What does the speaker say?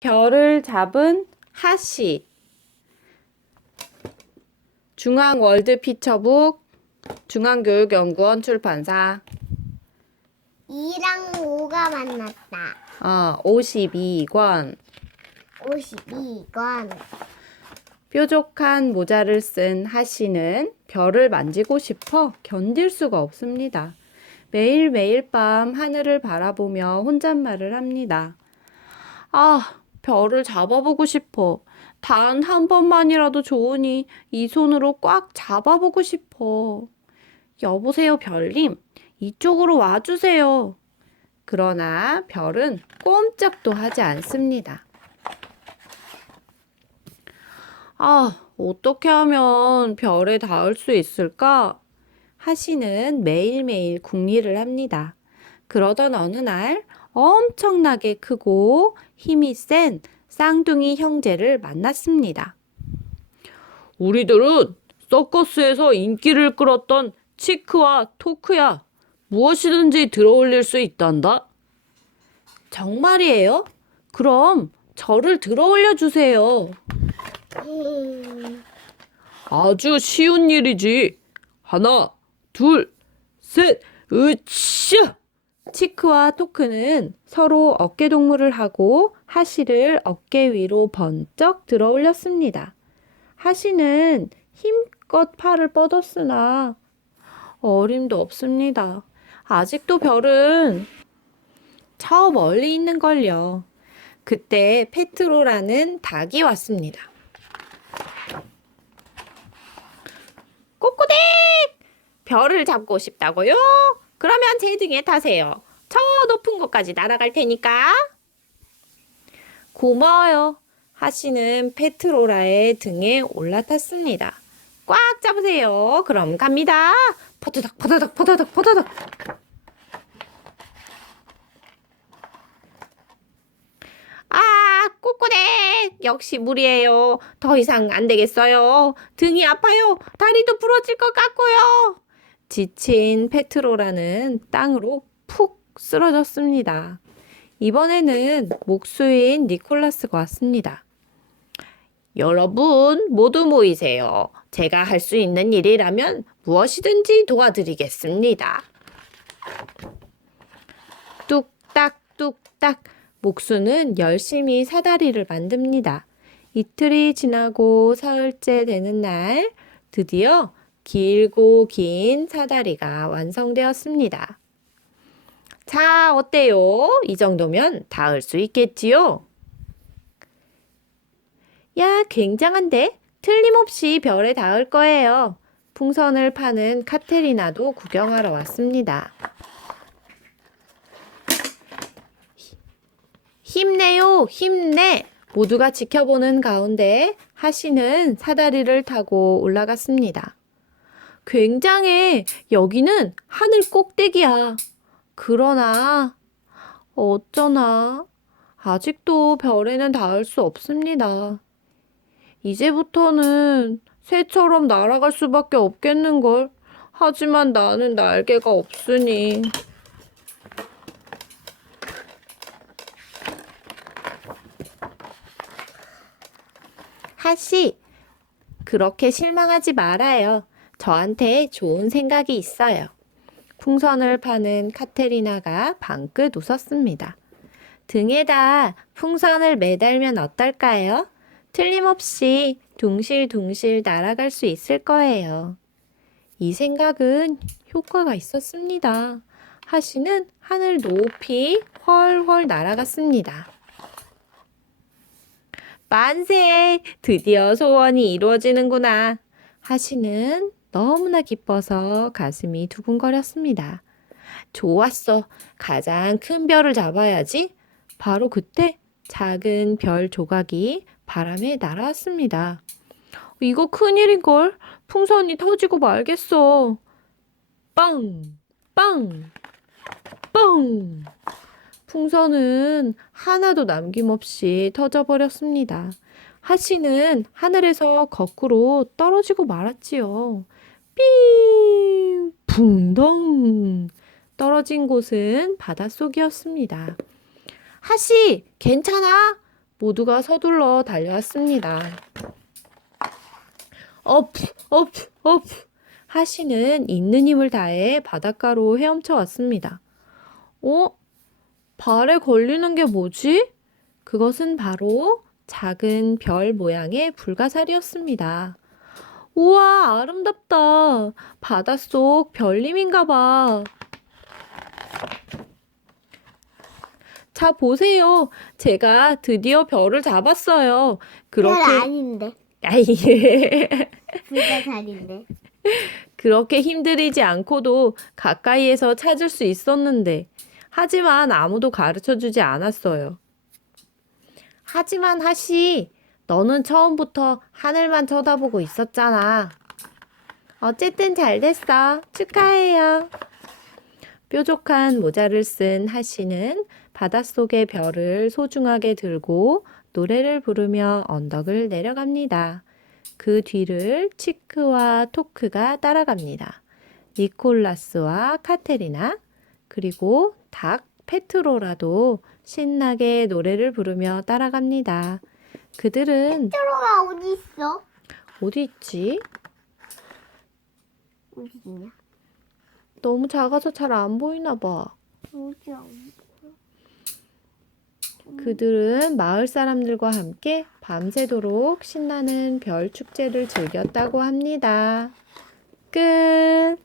별을 잡은 하씨. 중앙 월드 피처북 중앙교육연구원 출판사. 2랑 5가 만났다. 어, 52권. 52권. 뾰족한 모자를 쓴 하씨는 별을 만지고 싶어 견딜 수가 없습니다. 매일매일 밤 하늘을 바라보며 혼잣말을 합니다. 아, 별을 잡아보고 싶어. 단 한 번만이라도 좋으니 이 손으로 꽉 잡아보고 싶어. 여보세요, 별님. 이쪽으로 와주세요. 그러나 별은 꼼짝도 하지 않습니다. 아, 어떻게 하면 별에 닿을 수 있을까? 하시는 매일매일 궁리를 합니다. 그러던 어느 날 엄청나게 크고 힘이 센 쌍둥이 형제를 만났습니다. 우리들은 서커스에서 인기를 끌었던 치크와 토크야. 무엇이든지 들어올릴 수 있단다. 정말이에요? 그럼 저를 들어올려 주세요. 음, 아주 쉬운 일이지. 하나, 둘, 셋, 으쌰! 치크와 토크는 서로 어깨 동무를 하고 하시를 어깨 위로 번쩍 들어 올렸습니다. 하시는 힘껏 팔을 뻗었으나 어림도 없습니다. 아직도 별은 저 멀리 있는 걸요. 그때 페트로라는 닭이 왔습니다. 꼬꼬댁! 별을 잡고 싶다고요? 그러면 제 등에 타세요. 저 높은 곳까지 날아갈 테니까. 고마워요. 하시는 페트로라의 등에 올라탔습니다. 꽉 잡으세요. 그럼 갑니다. 포드덕 포드덕 포드덕 포드덕. 아, 꼬꼬댁! 역시 무리예요. 더 이상 안 되겠어요. 등이 아파요. 다리도 부러질 것 같고요. 지친 페트로라는 땅으로 푹 쓰러졌습니다. 이번에는 목수인 니콜라스가 왔습니다. 여러분, 모두 모이세요. 제가 할 수 있는 일이라면 무엇이든지 도와드리겠습니다. 뚝딱, 뚝딱. 목수는 열심히 사다리를 만듭니다. 이틀이 지나고 사흘째 되는 날, 드디어 길고 긴 사다리가 완성되었습니다. 자, 어때요? 이 정도면 닿을 수 있겠지요? 야, 굉장한데? 틀림없이 별에 닿을 거예요. 풍선을 파는 카테리나도 구경하러 왔습니다. 힘내요, 힘내! 모두가 지켜보는 가운데 하시는 사다리를 타고 올라갔습니다. 굉장해. 여기는 하늘 꼭대기야. 그러나, 어쩌나. 아직도 별에는 닿을 수 없습니다. 이제부터는 새처럼 날아갈 수밖에 없겠는걸. 하지만 나는 날개가 없으니. 하씨, 그렇게 실망하지 말아요. 저한테 좋은 생각이 있어요. 풍선을 파는 카테리나가 방긋 웃었습니다. 등에다 풍선을 매달면 어떨까요? 틀림없이 둥실둥실 날아갈 수 있을 거예요. 이 생각은 효과가 있었습니다. 하시는 하늘 높이 훨훨 날아갔습니다. 만세! 드디어 소원이 이루어지는구나. 하시는 너무나 기뻐서 가슴이 두근거렸습니다. 좋았어. 가장 큰 별을 잡아야지. 바로 그때 작은 별 조각이 바람에 날아왔습니다. 이거 큰일인걸. 풍선이 터지고 말겠어. 빵! 빵! 빵! 풍선은 하나도 남김없이 터져버렸습니다. 하씨는 하늘에서 거꾸로 떨어지고 말았지요. 삥! 붕덩! 떨어진 곳은 바닷속이었습니다. 하씨, 괜찮아? 모두가 서둘러 달려왔습니다. 어프, 어프, 어프. 하시는 있는 힘을 다해 바닷가로 헤엄쳐 왔습니다. 어? 발에 걸리는 게 뭐지? 그것은 바로 작은 별 모양의 불가사리였습니다. 우와, 아름답다. 바닷속 별님인가 봐. 자, 보세요. 제가 드디어 별을 잡았어요. 별 그렇게, 아닌데. 아이, 불가사리인데. 그렇게 힘들이지 않고도 가까이에서 찾을 수 있었는데, 하지만 아무도 가르쳐 주지 않았어요. 하지만 하시, 너는 처음부터 하늘만 쳐다보고 있었잖아. 어쨌든 잘 됐어. 축하해요. 뾰족한 모자를 쓴 하시는 바닷속의 별을 소중하게 들고 노래를 부르며 언덕을 내려갑니다. 그 뒤를 치크와 토크가 따라갑니다. 니콜라스와 카테리나, 그리고 닭 페트로라도 신나게 노래를 부르며 따라갑니다. 그들은 트로가 어디 있어? 어디 있지? 어디 있냐? 너무 작아서 잘 안 보이나 봐. 어디 없 그들은 마을 사람들과 함께 밤새도록 신나는 별 축제를 즐겼다고 합니다. 끝.